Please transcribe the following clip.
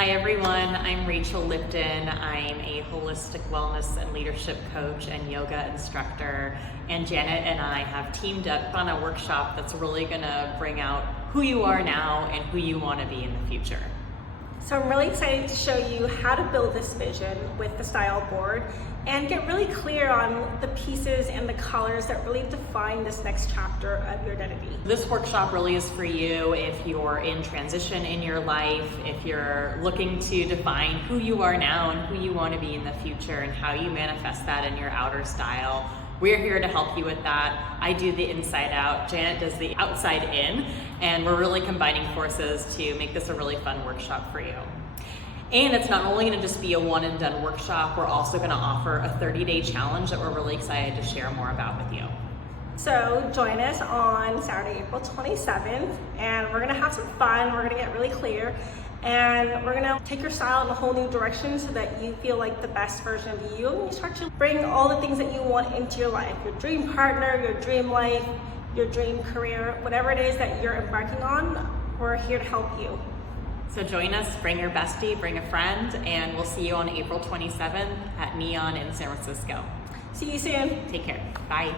Hi everyone, I'm Rachel Lipton. I'm a holistic wellness and leadership coach and yoga instructor. And Janet and I have teamed up on a workshop that's really gonna bring out who you are now and who you wanna be in the future. So I'm really excited to show you how to build this vision with the style board and get really clear on the pieces and the colors that really define this next chapter of your identity. This workshop really is for you if you're in transition in your life, if you're looking to define who you are now and who you want to be in the future and how you manifest that in your outer style. We're here to help you with that. I do the inside out, Janet does the outside in, and we're really combining forces to make this a really fun workshop for you. And it's not only gonna just be a one and done workshop, we're also gonna offer a 30-day challenge that we're really excited to share more about with you. So join us on Saturday, April 27th, and we're gonna have some fun, we're gonna get really clear, and we're gonna take your style in a whole new direction so that you feel like the best version of you, and you start to bring all the things that you want into your life, your dream partner, your dream life, your dream career, whatever it is that you're embarking on, we're here to help you. So join us, bring your bestie, bring a friend, and we'll see you on April 27th at Neon in San Francisco. See you soon. Take care, bye.